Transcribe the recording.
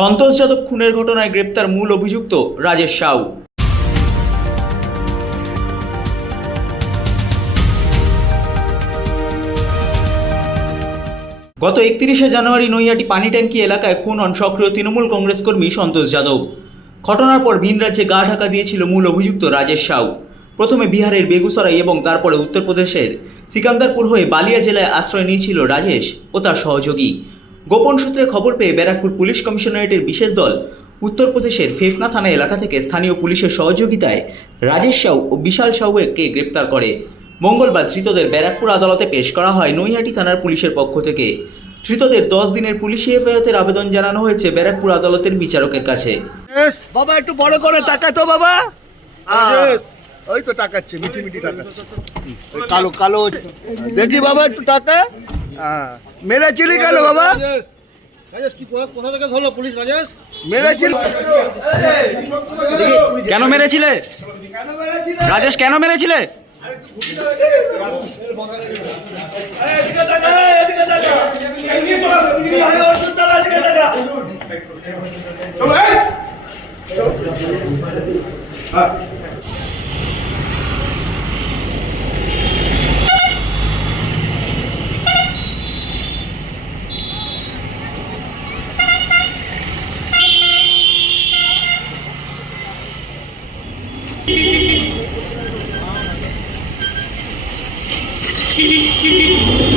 সন্তোষ যাদব খুনের ঘটনায় গ্রেপ্তার মূল অভিযুক্ত রাজেশ সাউ। গত 31শে জানুয়ারি নৈহাটি পানি ট্যাঙ্কি এলাকায় খুন হন সক্রিয় তৃণমূল কংগ্রেস কর্মী সন্তোষ যাদব। ঘটনার পর ভিন রাজ্যে গা ঢাকা দিয়েছিল মূল অভিযুক্ত রাজেশ সাউ। প্রথমে বিহারের বেগুসরাই এবং তারপরে উত্তরপ্রদেশের সিকান্দারপুর হয়ে বালিয়া জেলায় আশ্রয় নিয়েছিল রাজেশ ও তার সহযোগী। গোপন সূত্রে খবর পেয়ে ব্যারাকপুর পুলিশ কমিশনারেটের বিশেষ দল উত্তরপ্রদেশের ফেফনা থানা এলাকা থেকে স্থানীয় পুলিশের সহযোগিতায় রাজেশ সাউ ও বিশাল সাউকে গ্রেপ্তার করে। মঙ্গলবার ধৃতদের ব্যারাকপুর আদালতে পেশ করা হয় নৈহাটি থানার পুলিশের পক্ষ থেকে। ধৃতদের 10 দিনের পুলিশি হেফাজতের আবেদন জানানো হয়েছে ব্যারাকপুর আদালতের বিচারকের কাছে। বাবা একটু বড় করে তাকায় তো বাবা। ওই তো তাকাচ্ছে, মিঠি মিঠি তাকাচ্ছে। ওই কালো কালো দেখি বাবা একটু তাকা। মেরেছিলি কেন বাবা? রাজেশ কি কোথা থেকে ধরলো পুলিশ? রাজেশ মেরেছিলি কেন মেরেছিলে রাজেশ? কেন মেরেছিলে? Thank you.